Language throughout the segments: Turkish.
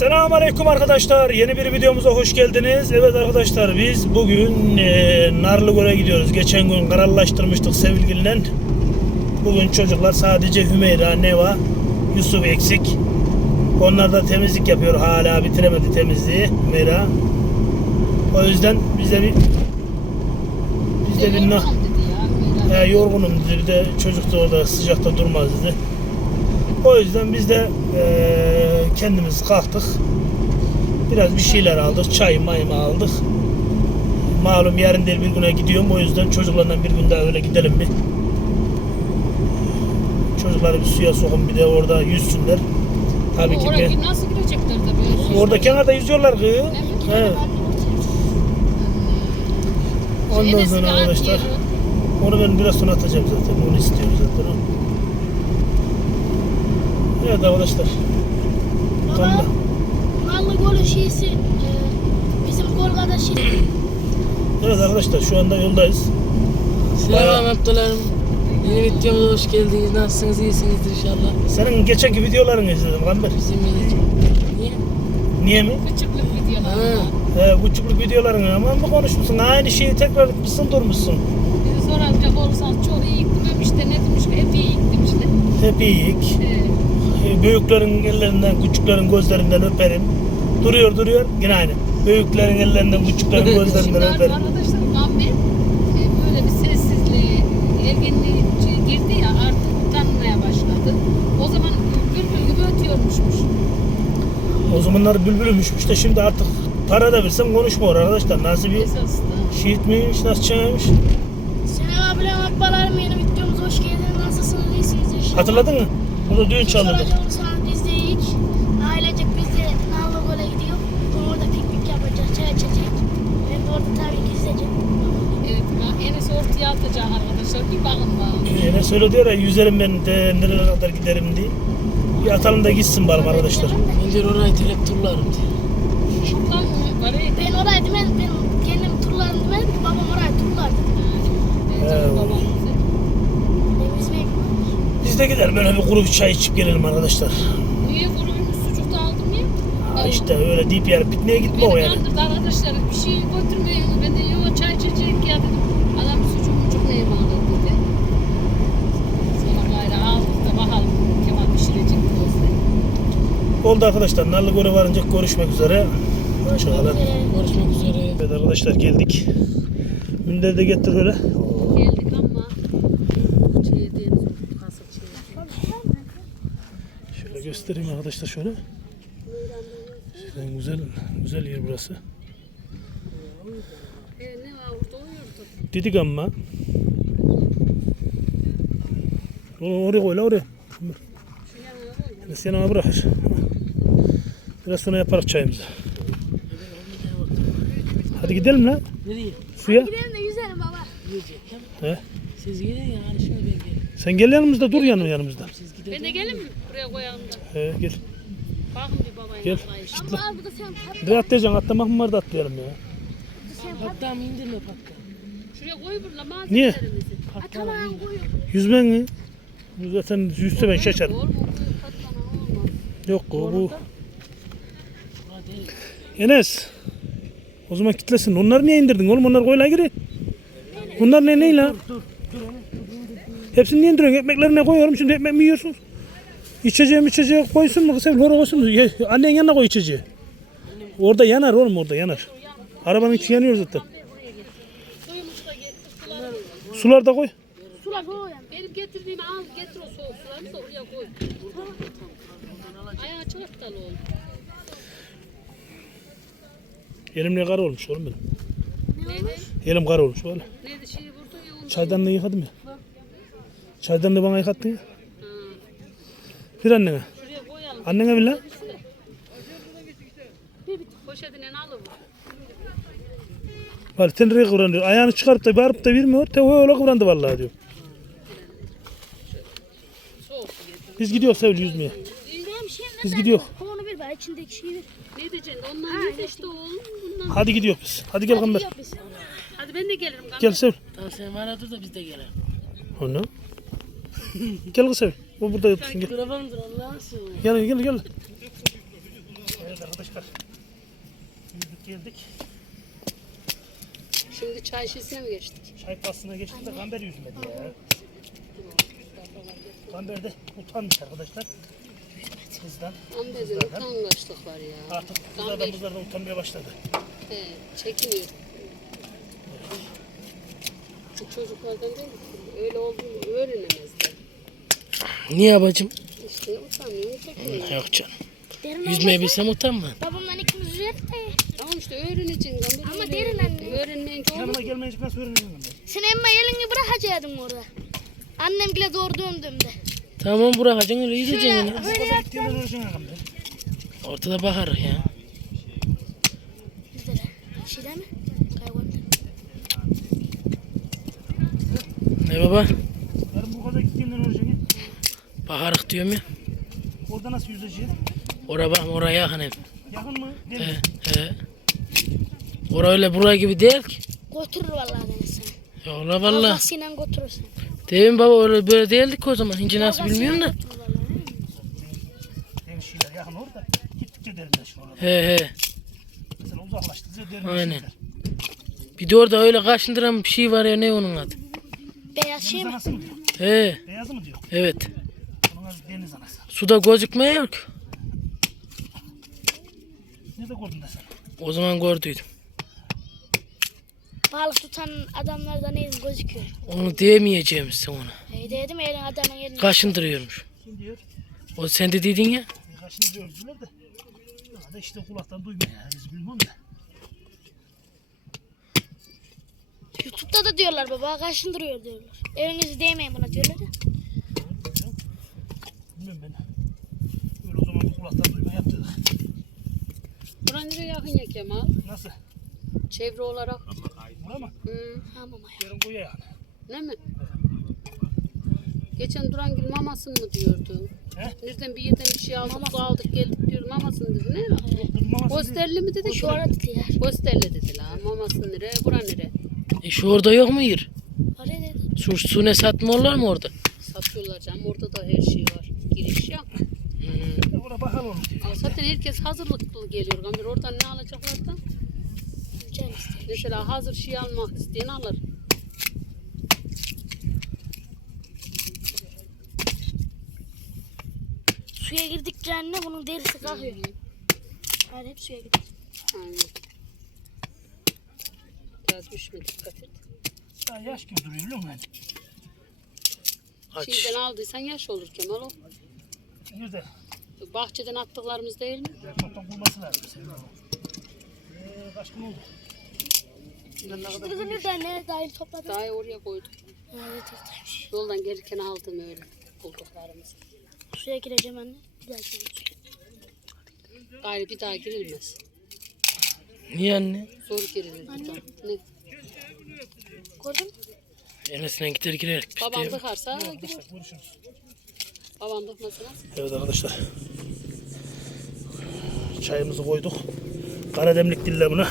Selamun Aleyküm arkadaşlar. Yeni bir videomuza hoş geldiniz. Evet arkadaşlar biz bugün e, Narlıgöl'e gidiyoruz. Geçen gün kararlaştırmıştık sevgiliyle. Bugün çocuklar sadece Hümeyra, Neva, Yusuf eksik. Onlar da temizlik yapıyor. Hala bitiremedi temizliği Hümeyra. O yüzden bize bir biz de bir na- He, yorgunum dedi. Bir de çocuk da orada sıcakta durmaz dedi. O yüzden biz de eee, kendimiz kalktık. Biraz bir şeyler aldık. Çay mayımı aldık. Malum yarın değil bir güne gidiyorum. O yüzden çocuklarla bir gün daha öyle gidelim bir. Çocukları bir suya sokun bir de orada yüzsünler. Tabii ki Oraya nasıl girecekler de böyle? Orada kenarda yüzüyorlar kız. He. Ondan Enes'i sonra arkadaşlar. Onu ben biraz sonra atacağım zaten. Onu istiyorum zaten. Evet arkadaşlar. Kanla. Mallı golü şeysi e, bizim gol kardeşi. Evet arkadaşlar şu anda yoldayız. Selam Abdullah'ım. Yeni videomuza hoş geldiniz. Nasılsınız? İyisinizdir inşallah. Senin geçenki videolarını izledim Gamber. Bizim. Niye? Niye mi? Küçüklük videolar. Ha. He, küçüklük videolarını ama mı konuşmuşsun? Aynı şeyi tekrar etmişsin durmuşsun. Bizi soracak olursanız çok iyi dememiş de ne demiş hep iyi demişler. Hep iyiyik. Ee, E, Büyüklerin ellerinden, küçüklerin gözlerinden öperim. Duruyor duruyor yine aynı. Büyüklerin ellerinden, küçüklerin gözlerinden öperim. arkadaşlar Gamber e, böyle bir sessizliğe, ergenliğe girdi ya artık utanmaya başladı. O zaman bülbül gibi ötüyormuşmuş. O zamanlar bülbülmüşmüş de şimdi artık para da versem konuşmuyor arkadaşlar. Nasıl bir da. şiitmiş, nasıl çaymış? Selam abilerim, akbalarım yeni videomuza hoş geldiniz. Nasılsınız, iyisiniz inşallah. Hatırladın mı? Burada düğün çalındı. Soracak olursanız biz de iyiyiz. Ailecek biz de Nallı gol'e gidiyor. Orada piknik yapacak, çay içecek. Ben de orada tabii ki izleyeceğim. Evet, Enes ortaya atacak arkadaşlar. Bir bakın bakalım. Yine söyle diyor ya yüzerim ben de nereye kadar giderim diye. Bir atalım da gitsin bakalım arkadaşlar. Bence orayı telep turlarım diye. Şuradan mı? Var ya. Ben orayı demedim, ben kendim turlarım demedim ki babam orayı turlardı. Bence Evet. İzmir'e Biz de gidelim böyle bir kuru bir çay içip gelelim arkadaşlar. Niye kuruymuş sucuk da aldım ya? Ha işte öyle deyip yani pikniğe gitme o Beni yani. kandırdı arkadaşlar. Bir şey götürmeyin. Ben de yok çay içecek ya dedim. Adam sucuk mucuk neye bağlı dedi. Sonra gayrı aldık da bakalım. Kemal pişirecek mi gözle. Oldu arkadaşlar. Narlı Göl'e varınca görüşmek üzere. Hoşçakalın. Görüşmek üzere. Evet arkadaşlar geldik. Münder de getir öyle. Geldik ama. Şöyle göstereyim arkadaşlar şöyle. Şöyle güzel güzel yer burası. E, ne var orada uyurduk. Dedik ama. Onu oraya koy la oraya. Biraz yanıma bırakır. Biraz sonra yaparız çayımızı. Hadi gidelim lan Nereye? suya. Gidelim de yüzelim baba. Yiyecek. He. Siz gidin ya. Hani şöyle ben gelin. Sen gel yanımızda dur yanım yanımızda. Siz gidin. Ben de gelin mi? Buraya koyalım da. He, gel. Bakın bir babayla Gel. kayış. Ama abi bu da sen pat, Nereye atlayacaksın? Atlamak mı var da atlayalım ya. Hatta mı indirme patka. Şuraya koy burada Niye? malzemelerimizi. Atamayın koyun. Yüzmen mi? Zaten yüzse ben şaşarım. Olur mu? Patlama olmaz. Yok bu. Enes. O zaman kitlesin. Onları niye indirdin oğlum? Onlar koyla giri. Bunlar ne ne la? Hepsini niye indiriyorsun? Ekmeklerine koyuyorum. Şimdi ekmek mi yiyorsunuz? İçeceğim içeceği koysun mu? Bir hora koysun mu? Ye- Annen yanına koy içeceği. Orada yanar oğlum orada yanar. Arabanın içi yanıyor zaten. Sular da koy. Sular koyun. Benim getirdiğimi al getir o soğuk sularını da oraya koy. Ayağı dal oğlum. Elim ne kar olmuş oğlum benim. Neydi? Elim kar olmuş böyle. Neydi şeyi vurdun ya onu. Çaydanlığı yıkadım ya. Çaydanlığı bana yıkattın ya. Ha. Bir annene. Şuraya koyalım. Annene bir lan. Poşetine alıp. Var tenreye kıvranıyor. Ayağını çıkarıp da bağırıp da vermiyor. Te o öyle kıvrandı vallahi diyor. Biz gidiyoruz Sevil yüzmeye. Biz gidiyoruz. Konu bir bak içindeki şeyi ver. Ne diyeceksin? Ondan ne işte oğlum? Hadi gidiyoruz biz. Hadi gel Gamber. Hadi ben de gelirim. Gamber. Gel Sevil. Tamam sen bana dur da biz de gelelim. Onu. gel kız Sevil. O burada yatırsın gel. Telefonumdur Allah'ın. Gel gel gel. Evet arkadaşlar. Geldik. Şimdi çay şişesine mi geçtik? Çay kasına geçtik de Gamber yüzmedi ya. Gamber de utanmış arkadaşlar. Kızdan. Ambezin utangaçlık var ya. Artık Gamber muzlar da utanmaya başladı. He, çekiniyor. Bu çocuklardan değil mi? Öyle olduğunu öğrenemezler. Niye bacım? İşte utanıyor, çekiniyor. Yok canım. Derin Yüzmeyi bilsem utanma. Babamla ikimiz yüzeriz de. Tamam işte öğreneceksin. Ama derin anne. Öğrenmeyince olmaz. Yanıma gelmeyecek nasıl öğreneceğim ben? Sen emma elini bırakacaktın orada. Annemle doğru döndüğümde. Tamam bırakacaksın öyle yüzeceksin Şöyle yine. böyle Orada öğreneceğim. Ortada bakarız ya. Bizlere. Şey mi? Kayboldu. Ne baba? Yarın bu kadar gittiğimden öğreneceğim. Bakarız diyorum ya. Orada nasıl yüzeceğim? Ora bak oraya yakın hem. Yakın mı? Değil He mi? he. Ora öyle buraya gibi değil ki. Götürür vallahi beni sen. Ya ola valla. Kavgasıyla götürürsün. Değil mi baba öyle böyle değildik o zaman. Hinci nasıl bilmiyorum da. Şeyler yakın orada. Gittikçe derinleşir orada. He he. Mesela uzaklaştıkça derinleşir. Aynen. Bir de orada öyle kaşındıran bir şey var ya ne onun adı? Beyaz şey mi? anası mı diyor? He Beyazı mı diyor? evet. Onun adı deniz anası. Suda gözükmüyor ki. Ne de gördün de sen? O zaman gördüydüm. Balık tutan adamlardan iyi gözüküyor. Onu diyemeyeceğimizsin ona. Hey dedim elin adamın elini. Kaşındırıyormuş. Kim diyor? O sen de dedin ya. Kaşını gördüler de. Ya da işte kulaktan duymuyor ya. Biz bilmiyorum da. Youtube'da da diyorlar baba kaşındırıyor diyorlar. Elinizi değmeyin buna diyorlar da. Bilmiyorum ben. Öyle o zaman kulaktan duyma yaptı. Buran nereye yakın ya Kemal? Nasıl? Çevre olarak. Bura mı? Hı. Tamam ya. Yarın koya yani. Ne mi? Geçen Durangil mamasını mı diyordu? He? Nereden bir yerden bir şey aldık, su aldık geldik diyor mamasını dedi. Ne? Durmaması Posterli mi dedi? Şu ara dediler. Posterli dediler. Mamasını nereye? Bura nereye? E şu orada yok mu yer? Oraya dedi. Su, su ne satmıyorlar mı orada? Satıyorlar canım. Orada da her şey var. Giriş ya. Hmm. Oraya bakalım. Aa, Zaten herkes hazırlıklı geliyor. Gamber oradan ne alacaklar da? Mesela hazır şey almak isteyen alır. Suya girdikçe anne bunun derisi kalkıyor. Hadi hep suya gidiyor. Aynen. Biraz düşme dikkat et. Daha yaş gibi duruyor biliyor musun? Aç. Şeyden aldıysan yaş olur Kemal o. Yüzde. Bahçeden attıklarımız değil mi? Toptan kurması lazım. Senin. Ee, kaç gün oldu? Kızı nereden ne dahil topladın? Daha oraya koyduk. Evet oradaymış. Yoldan gelirken aldım öyle bulduklarımızı. Suya gireceğim anne. Bir daha gireceğim. Gayrı bir daha girilmez. Niye anne? Zor girilir bir daha. Ne? Gördün mü? Enesine gider girer. Babam tıkarsa girer. Babam tıkmasına. Evet arkadaşlar. Çayımızı koyduk. Karademlik dille buna.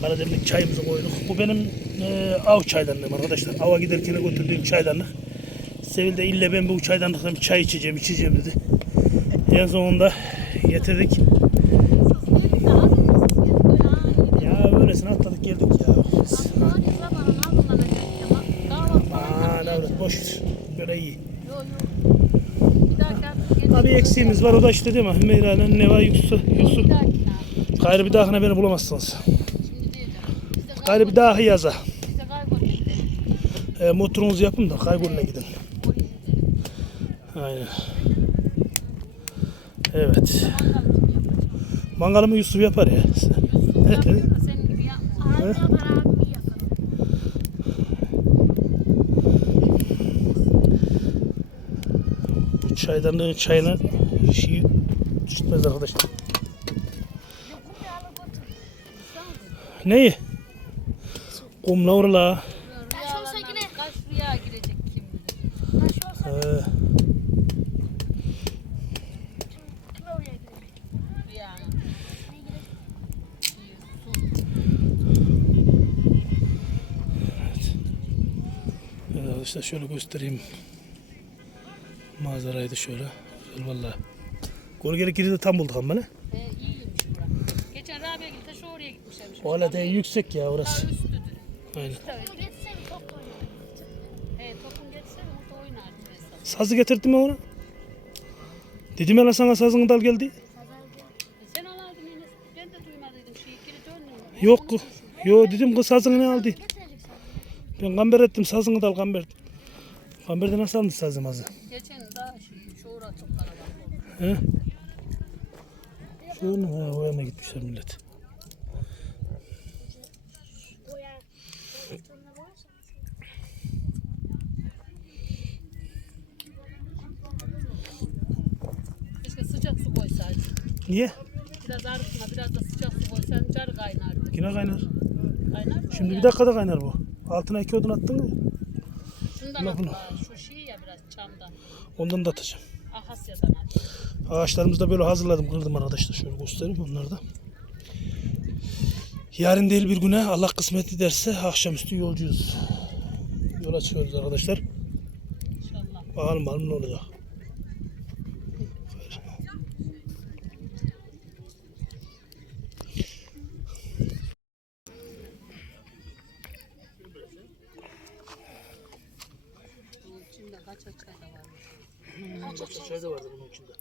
Karademlik çayımızı koyduk. Bu benim e, av çaydanlığım arkadaşlar. Ava giderken götürdüğüm çaydanlık. Sevil de ille ben bu çaydanlıktan bir çay içeceğim, içeceğim dedi. En sonunda getirdik. Ya öylesine atladık geldik ya. Aa ne avrat boş ver. Böyle iyi. Abi eksiğimiz var o da işte değil mi? Hümeyra ile Neva Yusuf. Yusuf. Gayrı bir dahına beni bulamazsınız. Gayrı bir daha yaza. E, motorunuzu yapın da kayboluna gidin. Aynen. Evet. Mangalımı Yusuf yapar ya. Senin gibi yapma. Abi yapar abimi yapar. Bu çaydanlığın çayına şey tutmaz arkadaşlar. Neyi? Kumla orala. Taş olsa yine. Kaç rüya girecek kim bilir. Taş olsa Ee, evet arkadaşlar şöyle göstereyim. Manzarayı da şöyle. Güzel valla. Gölgeli giri de tam bulduk ama ne? He, iyiymiş bura. Geçen Rabia Gül taşı oraya gitmişlermiş. O hala da yüksek ya Daha orası. üstüdür. Aynen. Geçsem çok oynarım. He, topun geçse orada mesela. Sazı getirdin mi onu? Dedim ya lan sana sazını dal geldi. E, sen alaydın Enes. Ben de duymadıydım. Şey, geri dönmüyor. Yok. Yo dedim kız sazını ne aldı? Ben kamber ettim sazını dal kamber. Kamberde nasıl almış sazı mazı? Geçen daha şey, şu uğra çok kalabalık oldu. He? Şunu ha o yana gitmişler millet. Keşke sıcak su koysaydın. Niye? Biraz arıtma, biraz da sıcak su koysan car kaynardı. Yine kaynar. Kaynar mı? Şimdi ya? bir dakikada kaynar bu. Altına iki odun attın mı? Şundan Ulan at bunu. bari, Şu şey ya biraz çamdan. Ondan da atacağım. Ağaçlarımızı da böyle hazırladım. Kırdım arkadaşlar. Şöyle göstereyim onları da. Yarın değil bir güne Allah kısmet ederse akşamüstü yolcuyuz. Yola çıkıyoruz arkadaşlar. İnşallah. Bakalım bakalım ne olacak. Bunun içinde kaç çay da varmış. Çay da vardı bunun içinde.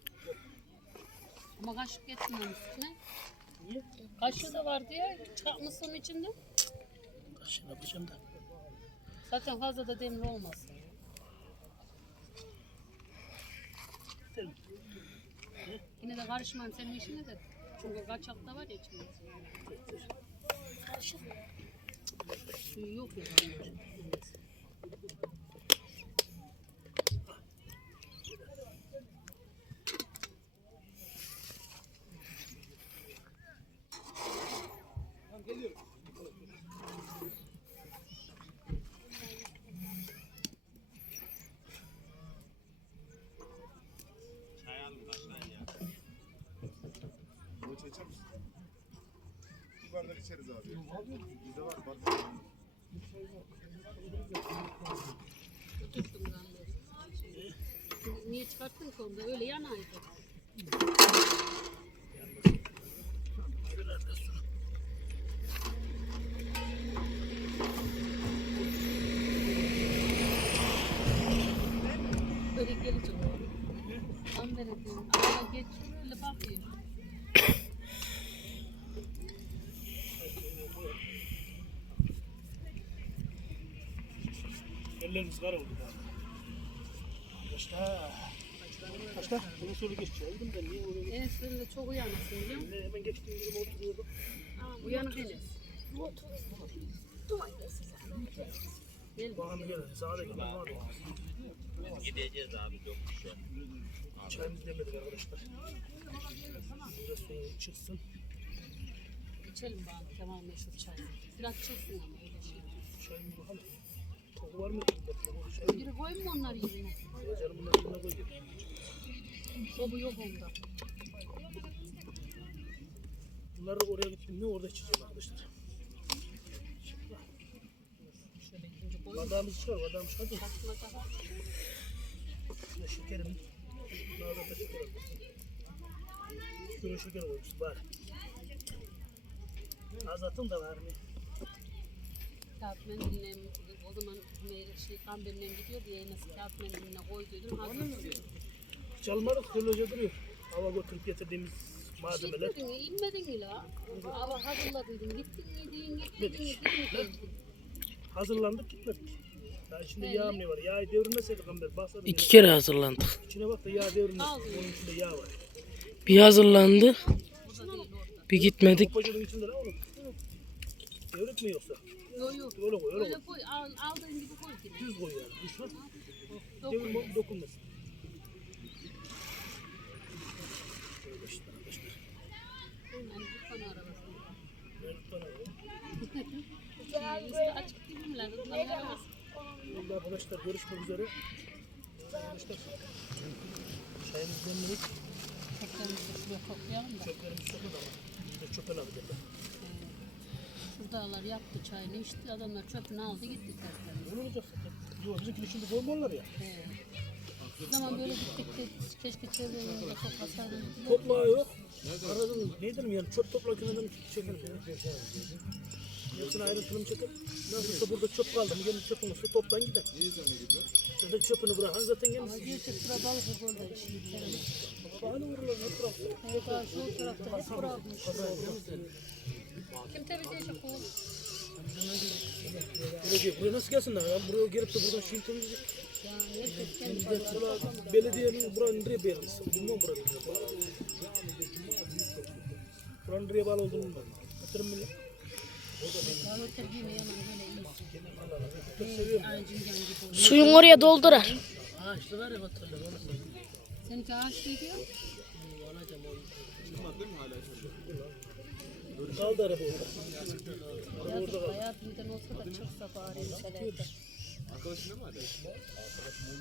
Ama kaşık getirmemiş üstüne. Niye? Vardı ya. Çıkartmışsın içinde. Şimdi yapacağım da. Zaten fazla da demli olmaz. Yine de karışmam senin işine de. Çünkü kaçak da var ya içinde. Karışık. Suyu yok ya. Bir bardak içeriz abi. Bizde var bardak. Tuttum ben. Niye çıkarttın ki onu da öyle yanaydı. Böyle gelecek. Ama geç öyle bakıyor. Kar oldu. Arkadaşlar. Arkadaşlar. Bunun solu geçiyor. Dedim ben niye oraya Enes sen de çok uyanıksın biliyor musun? Hemen geçtiğim gibi oturuyordum. Uyanık Enes. Gel Bakalım gel. Sağa da gel. Sağa da gel. Gideceğiz abi yokuşa. Çayımız demedik arkadaşlar. Biraz suyu çıksın. içelim bari Kemal Meşhur çay. Biraz çıksın ama şey. Çayımız bakalım. Koku var mı? Biri koyun mu onları yerine? bunları yerine koyuyor. Sobu yok onda. Bunları da oraya gittiğimde orada içeceğim arkadaşlar. Bardağımızı çıkar. Bardağımı çıkar. Şurada şekerim. Bunlarda da şeker var. Şuraya şeker koymuşsun bari. Az atın da var mı? Kağıt mendiline o zaman meyre şey kan benimle gidiyor diye Enes kağıt mendiline koyduydum. Hazır. Hiç almadık. Şöyle duruyor. Hava götürüp getirdiğimiz malzemeler. Gitmedin mi? İnmedin mi la? Hava hazırladıydın. Gittin mi? Din gitmedin mi? Hazırlandık gitmedik. Ya içinde yağ mı var? Yağı devirmeseydik Amber. Baksana. İki kere hazırlandık. İçine bak da yağ devrilmesin. Al. Onun içinde yağ var. Bir orada. bir gitmedik. Popocuğun içinde ne oğlum? Devrik mi yoksa? Yok yok. Öyle koy, öyle koy. Öyle koy. Al, aldığın gibi koy ki. Düz koy yani. Düşme. Dokun. Devirme, dokunmasın. Şöyle işte arkadaşlar. Yani bu konu arabasında. Ben bana Üstü açık değil mi lan? Bunların arabası. Şimdi arkadaşlar görüşmek üzere. Arkadaşlar çayımız demledik. Çöplerimizi toplayalım da. Çöplerimiz çok da var. Biz de çöpe alacaklar. Şuradalar yaptı çayını içti. Adamlar çöpünü aldı gitti tertemiz. Ne olacak zaten? Yok bizimkini şimdi koymuyorlar ya. He. Bir zaman böyle gittik de keşke çevremizde toplasaydım. Toplağı yok. Aradım ne dedim yani çöp toplarken adam çekelim ya. Hepsini ayrıntılı mı çekelim? Nasılsa burada çöp kaldı mı gelin çöpünü su toptan gider. Zaten çöpünü bırakan zaten Ama gelin. gerçek sıra balık hep orada işi. Bağlı vururlar ne tarafta. Evet abi şu tarafta hep bırakmış. Temizleyecek? Buraya, gel- buraya nasıl gelsinler ya? Buraya gelip de buradan şimdi temizleyecek. Bir de şurada belediyenin buranın nereye bağlısı? Bilmem buranın nereye bağlı. Buranın nereye bağlı olduğunu bilmem. Hatırım bile. Suyun oraya doldurar. Ağaçlı var ya hatırla onu sen. Ağaç gidiyor. Alacağım onu. Kaldı araba orada. Yazık hayatımdan olsa da çıksa bari meseleydi. Adamı dinlemedik arkadaşlar.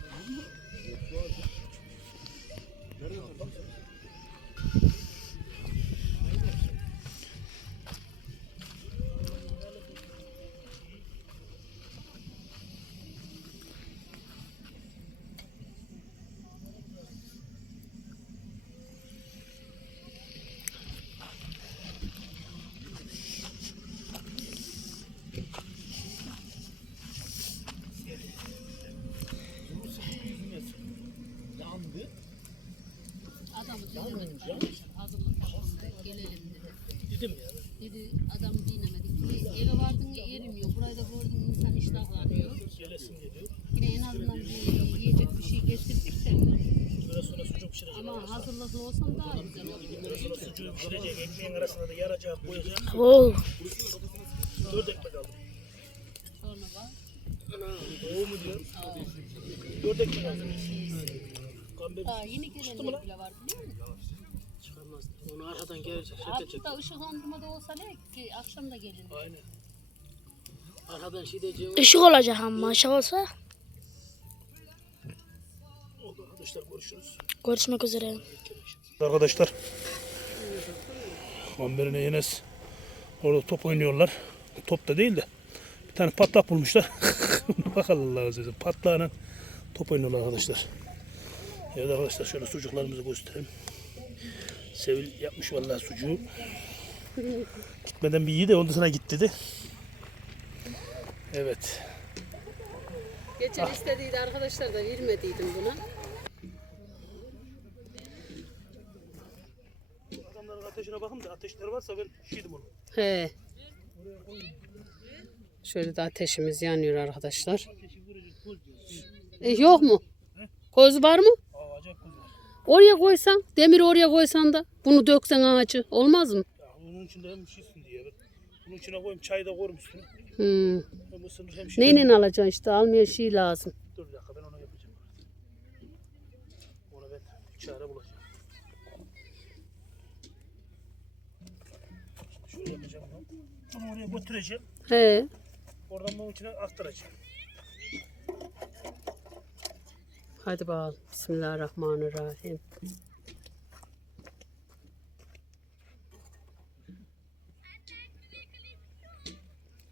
Dedi. Dedim. Dedi adam dinlemedik. E, Eve vardın ya erimiyor. Burayı da gördün insan iştahlanıyor. Gelesin. Yine en azından bir yiyecek bir şey getirdik de. Ama hazırlıklı olsam daha güzel olur. Biraz sonra sucuğu pişirecek. Ekmeğin arasına da yaracak koyacak. Oo. Dört ekmek aldım. Sonra var. O mu diyor? Dört ekmek aldım. Daha yeni gelenler bile var biliyor musun? Çıkamaz. Onu arkadan gelecek. Çekecek. Hatta ışıklandırma da olsa ne ki akşam da gelin. Aynen. Arkadan şey diyeceğim. Işık olacak ama ışık olsa. Oldu arkadaşlar görüşürüz. Görüşmek üzere. Arkadaşlar. Kamberine Enes orada top oynuyorlar. Top da değil de bir tane patlak bulmuşlar. Bakalım Allah'a sözü. Patlağına top oynuyorlar arkadaşlar. Evet arkadaşlar şöyle sucuklarımızı göstereyim. Sevil yapmış vallahi sucuğu. Gitmeden bir iyi de ondan sonra git dedi. Evet. Geçen istediydi arkadaşlar da vermediydim buna. Adamların ateşine bakın da ateşleri varsa ben şişirdim onu. He. Şöyle de ateşimiz yanıyor arkadaşlar. E, yok mu? Koz var mı? Oraya koysan, demir oraya koysan da bunu döksen ağacı olmaz mı? Ya bunun içinde hem şişsin diye. Bunun içine koyayım çayı da koyayım üstüne. Hmm. Hem ısınır hem şişir. Neyle alacaksın işte almaya şey lazım. Dur bir dakika ben onu yapacağım. Ona ben bir çare bulacağım. Şöyle yapacağım. Bunu oraya götüreceğim. He. Oradan bunun içine aktaracağım. Hadi bakalım. Bismillahirrahmanirrahim.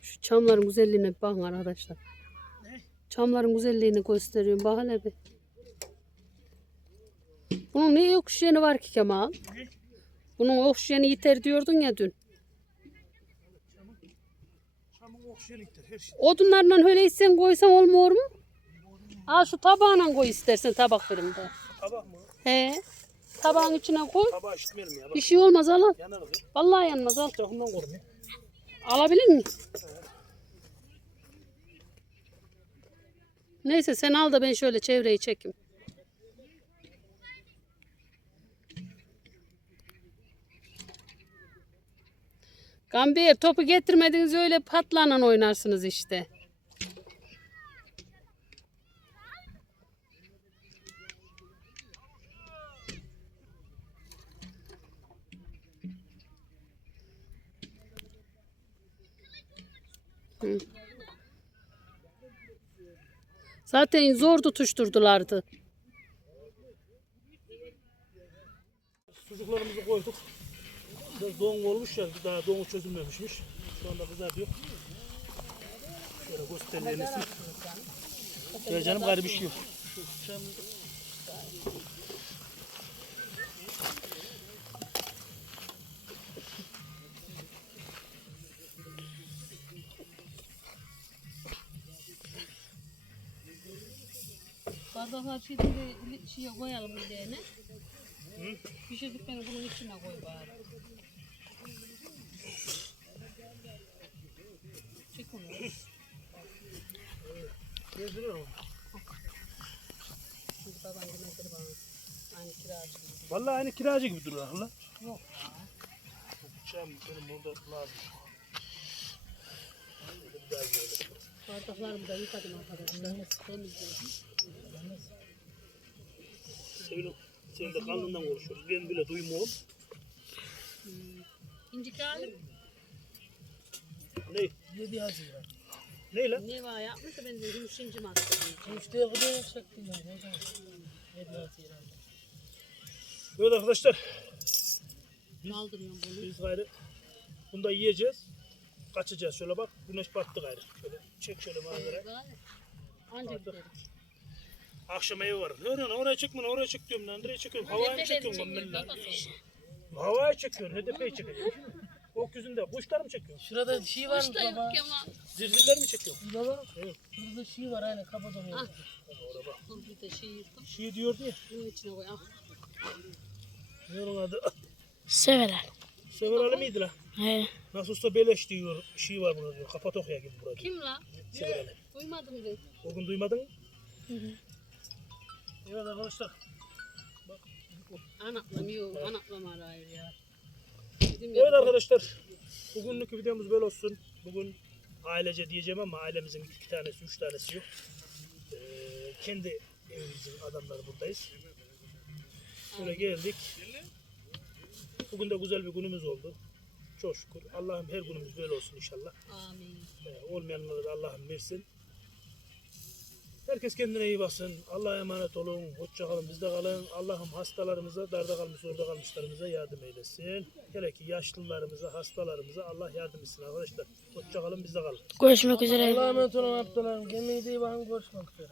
Şu çamların güzelliğine bir bakın arkadaşlar. Çamların güzelliğini gösteriyorum. Bak hele bir. Bunun ne oksijeni var ki Kemal? Bunun oksijeni yeter diyordun ya dün. Şey. Odunlarla öyle içsen koysan olmuyor mu? Al şu tabağına koy istersen tabak verim de. Tabak mı? He. Tabağın içine koy. Tabağı işitmeyelim ya. Bak Bir şey olmaz al. al. yanar kız. Vallahi yanmaz al. Tarafından korun ya. Alabilir miyim? Neyse sen al da ben şöyle çevreyi çekeyim. Gamber topu getirmediniz öyle patlanan oynarsınız işte. Zaten zor tutuşturdulardı. Sucuklarımızı koyduk. Biraz doğum olmuş ya, daha doğumu çözülmemişmiş. Şu anda kızartıyor. Şöyle gösterelim. Ya canım gayrı bir Bardaklar şeyde de şeye koyalım bir tane. Pişirdiklerini bunun içine koy bari. Çek onu. Gezdiriyor mu? Şimdi baban bana. Aynı kiracı gibi. Vallahi aynı kiracı gibi duruyor hala. Yok. Şam benim burada lazım. Bardaklarımı da yıkadım arkadaşlar. Temizledim. Senin, senin de karnından konuşuyoruz. Ben bile duymuyorum. İncik alıp Ne? 7 Haziran. Ne lan? ne var yapmış da ben de mı attım? Müşteriye kadar yüksektim ben. Ne zaman? 7 Haziran. Evet arkadaşlar. Bunu. Biz gayrı bunu da yiyeceğiz. Kaçacağız şöyle bak. Güneş battı gayrı. Şöyle çek şöyle manzarayı. Ancak giderim. Akşam evi var. Ne oraya, oraya çekme, oraya çek diyorum lan. Nereye çekiyorum? Havaya mı çekiyorum ben çekiyor, lan? babası. Havaya çekiyorum. Hedefe çekiyorum. Gökyüzünde kuşlar mı çekiyorum? Şurada şey var mı yok baba? Kemal. Zirzirler mi çekiyorum? Baba. Evet. Şurada şey var aynen kapatamıyor. Ah. Orada bak. Dur bir de şey yırttım. Şey diyordu ya. Bunun içine koy. Al. Ne onun adı? Seveler. Sever Ali miydi lan? He. Nasıl usta beleş diyor. Şey var burada diyor. Kapadokya gibi burada. Kim la? Sever Ali. Duymadım ben. O gün duymadın mı? Evet arkadaşlar. Anaklam yok. Anaklam arıyor ya. Dedim ya, Evet arkadaşlar. Bugünlük videomuz böyle olsun. Bugün ailece diyeceğim ama ailemizin iki tanesi, üç tanesi yok. Ee, kendi evimizin adamları buradayız. Şöyle geldik. Bugün de güzel bir günümüz oldu. Çok şükür. Allah'ım her günümüz böyle olsun inşallah. Amin. Ee, olmayanlara da Allah'ım versin. Herkes kendine iyi baksın. Allah'a emanet olun. Hoşça kalın. Bizde kalın. Allah'ım hastalarımıza, darda kalmış, orada kalmışlarımıza yardım eylesin. Hele ki yaşlılarımıza, hastalarımıza Allah yardım etsin arkadaşlar. Hoşça kalın. Bizde kalın. Görüşmek üzere. Allah'a emanet olun Abdullah'ım. Kendinize iyi bakın. Görüşmek üzere.